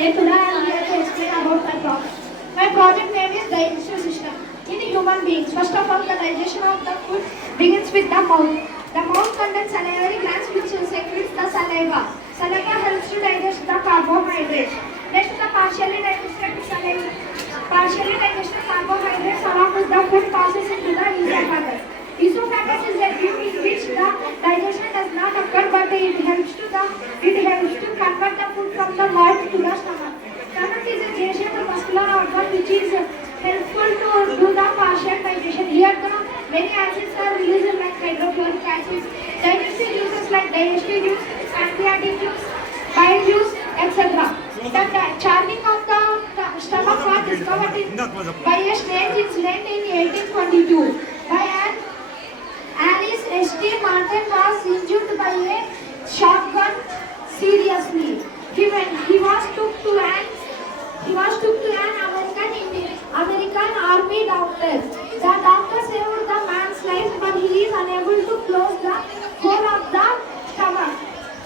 Sanjay. Today I am here to explain about my project. My project name is digestive system. In human beings, first of all, the digestion of the food begins with the mouth. The mouth contains salivary glands which secretes the saliva. Saliva helps to digest the carbohydrates. Next, the partially digested carbohydrates along with the food passes into the esophagus. Esophagus is a tube in which the digestion does not occur, but it helps to convert the food from the mouth to the stomach. Stomach is a digestive muscular organ which is helpful to do the partial digestion. Here the many acids are released like hydrochloric acid, digestive juices like digestive juice, pancreatic juice, bile juice, etc. The charring of the stomach was discovered by a strange incident in 1822 by an Alice S.T. Martin was injured by a shotgun seriously. He was took to an American army doctor. The doctor saved the man's life, but he is unable to close the hole of the stomach.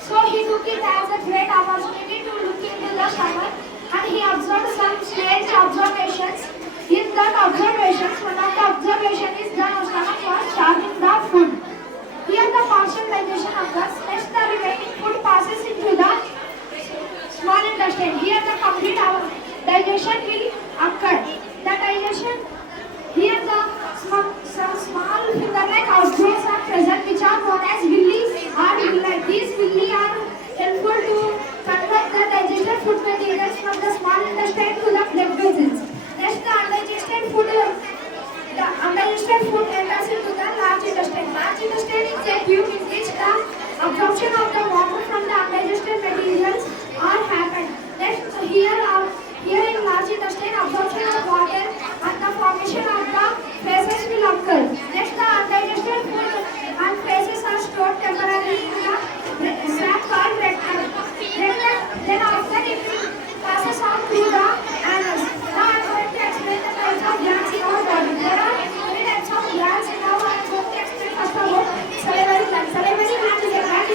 So he took it as a great opportunity to look into the stomach, and he observed some strange observations. In that observations, one of the observations is the stomach was starving the food. Here the partial digestion occurs. Next, the remaining food passes into the small intestine. Here the complete digestion will occur. The digestion, here some small finger-like outgrowths are present which are known as villi or villi. These villi are helpful to convert the digested food materials from the small intestine to the blood vessels. Next, the undigested food enters into the large intestine. Large intestine is a tube in which the absorption of the water from the undigested materials are happened. Next, here in large intestine, absorption of water and the formation of the feces will occur. Next, the undigested food and feces are stored temporarily in the sac called rectum. Then after it passes on through the anus. Now I am going to explain the types of glands in our body. There are many types of glands in our body. I am going to explain first about salivary gland. Salivary gland is a gland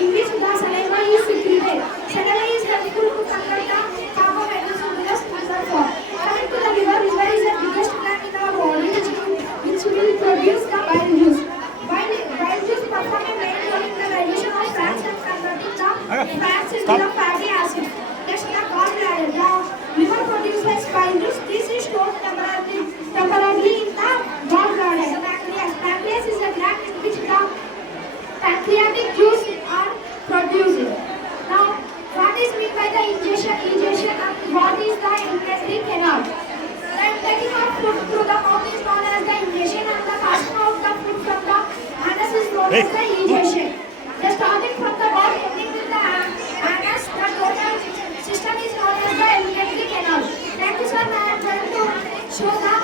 in which the saliva is secreted. Saliva is helpful to convert the carbohydrates into the smoother form. Coming to the liver, liver is the biggest gland in our body which will produce the bile juice. Bile juice perform a main role in the digestion of fats and converting the fats into the fatty acid. Next, the gallbladder. The liver produces bile juice. This is stored temporarily in the gallbladder. The pancreas. Pancreas is a gland in which the pancreatic juice are produced. Now, what is meant by the ingestion and what is the alimentary canal? The intaking of food through the mouth is known as the ingestion and the passing of the food from the anus is known as the egestion. The starting from the mouth ending with the anus, the total system is known as the alimentary canal. Thank you, sir. I am going to show the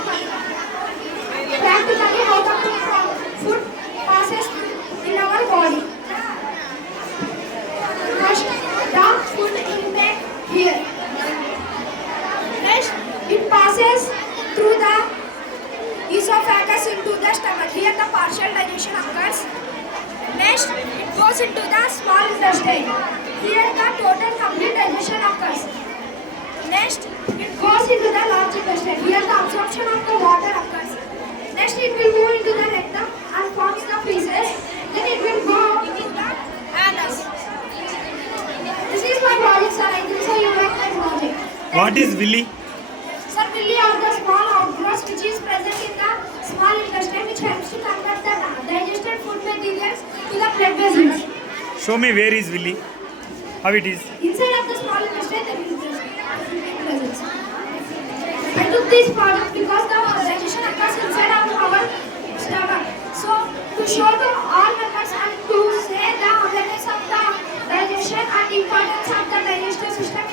practically how the food passes in our body. First, the food intake here. Next, it passes through the esophagus into the stomach. Here the partial digestion occurs. Next, it goes into the small intestine. Here the total complete digestion occurs. Next, it goes into the large intestine. Here the absorption of the water occurs. Next, it will move into the rectum and forms the feces. Then it will go into the anus. This is my project, sir. I think so you like my project. What is villi? Sir, villi are the small outgrowths which is present in the small intestine which helps to convert the digested food materials to the blood vessels. Show me where is villi. How it is? Inside of the small intestine there is present. I took this product because the digestion occurs inside of our stomach. So, to show to all members and to say the awareness of the digestion and importance of the digestive system